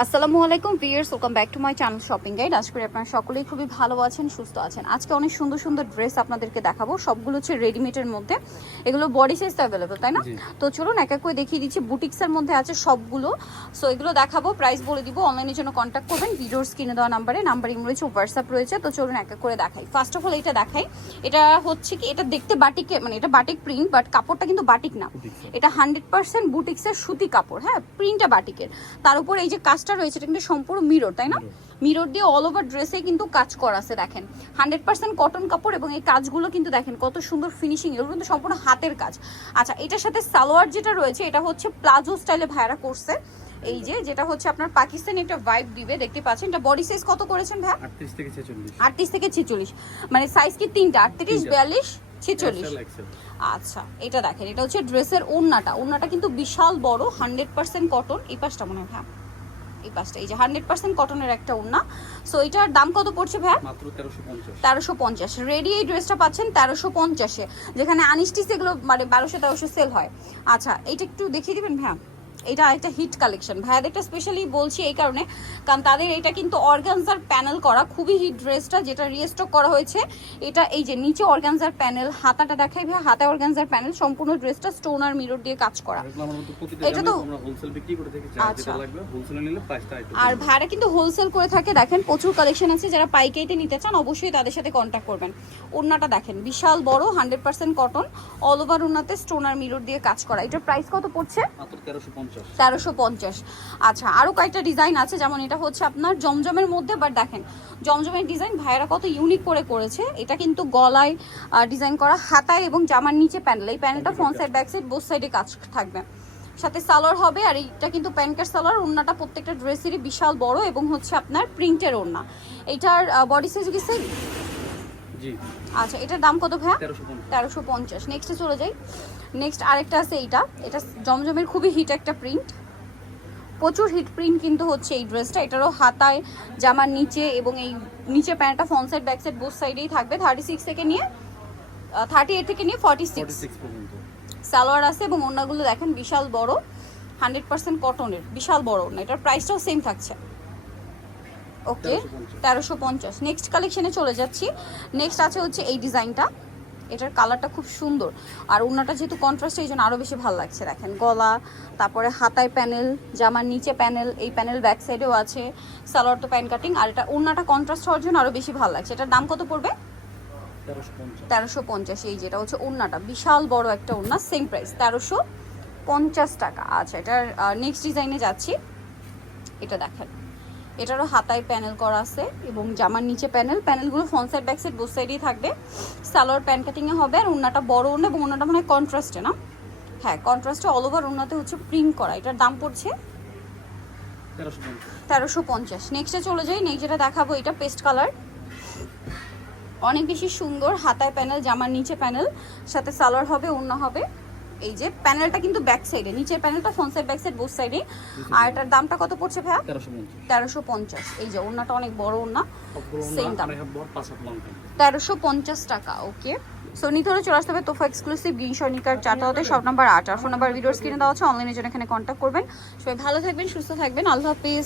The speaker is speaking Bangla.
আসসালামু আলাইকুম viewers welcome back to my channel shopping guide. আজ করে আপনারা সকলেই খুবই ভালো আছেন সুস্থ আছেন। আজকে অনেক সুন্দর সুন্দর ড্রেস আপনাদেরকে দেখাবো। সবগুলো হচ্ছে রেডিমেডের মধ্যে। এগুলো বডি সাইজ তো অ্যাভেলেবেল তাই না? তো চলুন এক এক করে দেখিয়ে দিচ্ছি। বুটিক্সের মধ্যে আছে সবগুলো। সো এগুলো দেখাবো প্রাইস বলে দিব। অনলাইনের জন্য কন্ট্যাক্ট করবেন। ভিডিওর স্ক্রিনে দেওয়া নাম্বারে নাম্বারিং রয়েছে হোয়াটসঅ্যাপ রয়েছে। তো চলুন এক এক করে দেখাই। ফার্স্ট অফ অল এটা দেখাই। এটা হচ্ছে কি এটা দেখতে বাটিকে মানে এটা বাটিক প্রিন্ট বাট কাপড়টা কিন্তু বাটিক না। এটা হান্ড্রেড পার্সেন্ট বুটিক্সের সুতি কাপড় হ্যাঁ? প্রিন্টটা বাটিকের তার উপর এই যে কাজটা রয়েছে এটা কিন্তু সম্পূর্ণ মিরর তাই না? মিরর দিয়ে অল ওভার ড্রেসে কিন্তু কাজ করা আছে দেখেন। হান্ড্রেড পার্সেন্ট কটন কাপড় এবং এই কাজগুলো কিন্তু দেখেন কত সুন্দর ফিনিশিং এগুলো কিন্তু সম্পূর্ণ হাতের কাজ। আচ্ছা এটার সাথে সালোয়ার যেটা রয়েছে এটা হচ্ছে প্লাজো স্টাইলে ভাইরা করছে। এই যে যেটা হচ্ছে আপনার পাকিস্তানি একটা ভাইব দিবে দেখতে পাচ্ছেন। এটা বডি সাইজ কত করেছেন ভাই আটত্রিশ থেকে ছেচল্লিশ। আটত্রিশ থেকে ছেচল্লিশ। মানে সাইজ কি তিনটা? আটত্রিশ তিনটা। বিয়াল্লিশ ছেচল্লিশ। আচ্ছা এটা দেখেন এটা হচ্ছে ড্রেসের ওড়নাটা। ওড়নাটা কিন্তু বিশাল বড় হান্ড্রেড পার্সেন্ট কটন এই পাশটা মনে হয় হ্যাঁ এই পাশটা এই যে হান্ড্রেড পার্সেন্ট কটনের একটা উন্না। সো এটার দাম কত পড়ছে ভাই তেরোশো পঞ্চাশ। রেডি এই ড্রেসটা পাচ্ছেন তেরোশো পঞ্চাশে। যেখানে আনিস্টিস এগুলো মানে বারোশো তেরোশো সেল হয়। আচ্ছা এটা একটু দেখিয়ে দিবেন ভাইয়া? এটা একটা হিট কালেকশন ভাইয়াদেরটা স্পেশালি বলছি এই কারণে কারণ তাদের এটা কিন্তু অর্গানজার প্যানেল করা খুবই হিট ড্রেসটা যেটা রিস্টক করা হয়েছে এটা এই যে নিচে অর্গানজার প্যানেল হাতাটা দেখাই ভাইয়া হাতে অর্গানজার প্যানেল সম্পূর্ণ ড্রেসটা স্টোন আর মিরর দিয়ে কাজ করা। এটা তো- আচ্ছা। আর ভাড়া কিন্তু হোলসেল করে থাকে দেখেন প্রচুর কালেকশন আছে যারা পাইকারিতে নিতে চান অবশ্যই তাদের সাথে কন্ট্যাক্ট করবেন। ওড়নাটা দেখেন বিশাল বড় hundred percent cotton all over ওড়নাতে stone আর মিরর দিয়ে কাজ করা। এটার প্রাইস কত পড়ছে? মাত্র তেরোশো তেরোশো পঞ্চাশ। আচ্ছা আরও কয়েকটা ডিজাইন আছে যেমন এটা হচ্ছে আপনার জমজমের মধ্যে বাট দেখেন জমজমের ডিজাইন ভাইয়েরা কত ইউনিক করে করেছে। এটা কিন্তু গলায় ডিজাইন করা হাতায় এবং জামার নিচে প্যানেল এই প্যানেলটা front side back side both সাইডে কাজ থাকবে। সাথে সালোয়ার হবে আর এটা কিন্তু প্যান্টার সালোয়ার। ওড়নাটা প্রত্যেকটা ড্রেসেরই বিশাল বড় এবং হচ্ছে আপনার প্রিন্টের ওড়না। এটার বডি সাইজ কি সেম জি। আচ্ছা এটার দাম কত ভাইয়া? তেরোশো পঞ্চাশ। নেক্সটে চলে যাই। নেক্সট আরেকটা আছে এইটা। এটা জমজমের খুবই হিট একটা প্রিন্ট প্রচুর হিট প্রিন্ট কিন্তু হচ্ছে এই ড্রেসটা এটারও হাতায় জামার নিচে এবং এই নিচে প্যান্টটা front side back side both সাইডেই থাকবে। থার্টি সিক্স থেকে নিয়ে থার্টি এইট থেকে নিয়ে ফর্টি সিক্স সালোয়ার আছে এবং অন্যগুলো দেখেন বিশাল বড়। হান্ড্রেড পার্সেন্ট কটনের বিশাল বড়। না এটার প্রাইসটাও সেম থাকছে। ওকে তেরোশো পঞ্চাশ। নেক্সট কালেকশনে চলে যাচ্ছি। নেক্সট আছে হচ্ছে এই ডিজাইনটা। এটার কালারটা খুব সুন্দর। আর ওড়নাটা যেহেতু কন্ট্রাস্ট এই জন্য আরও বেশি ভালো লাগছে। দেখেন গলা তারপরে হাতায় প্যানেল জামার নিচে প্যানেল এই প্যানেল ব্যাক সাইডেও আছে সালোয়ার তো প্যান কাটিং আর এটা ওড়নাটা কন্ট্রাস্ট হওয়ার জন্য আরও বেশি ভালো লাগছে। এটার দাম কত পড়বে? তেরোশো পঞ্চাশ। এই যেটা হচ্ছে ওড়নাটা। বিশাল বড় একটা ওড়না সেম প্রাইস তেরোশো পঞ্চাশ টাকা। আচ্ছা এটার নেক্সট ডিজাইনে যাচ্ছি। এটা দেখেন। এটারও হাতায় প্যানেল করা আছে এবং জামার নিচে panel. প্যানেলগুলো front side back side both সাইডেই থাকবে। সালোয়ার প্যান কাটিংয়ে হবে আর ওড়নাটা বড় ওড়না এবং ওড়নাটা মানে কন্ট্রাস্টে না? হ্যাঁ কন্ট্রাস্টে অল ওভার ওড়নাতে হচ্ছে প্রিন্ট করা। এটার দাম পড়ছে তেরোশো পঞ্চাশ। নেক্সটে চলে যাই। নেক্সট যেটা দেখাবো, এটা পেস্ট কালার অনেক বেশি সুন্দর হাতায় প্যানেল, জামার নিচে প্যানেল। সাথে সালোয়ার হবে অন্য হবে। এই যে প্যানেলটা কিন্তু ব্যাক সাইডে নিচের প্যানেলটা front side back side both সাইডে আর এটার দামটা কত পড়ছে ভাইয়া? তেরোশো পঞ্চাশ। এই যে ওড়নাটা অনেক বড় ওড়না সেম দাম। তেরোশো পঞ্চাশ টাকা ওকে সো নিতে হলে চলে আসতে হবে তোফা এক্সক্লুসিভ গ্রিন সর্নিকার চারটা হতে সব নাম্বার আট। আর ফোন নাম্বার ভিডিওর স্ক্রিনে দেওয়া আছে অনলাইনের জন্য এখানে কন্ট্যাক্ট করবেন। সবাই ভালো থাকবেন সুস্থ থাকবেন। আল্লাহ হাফিজ।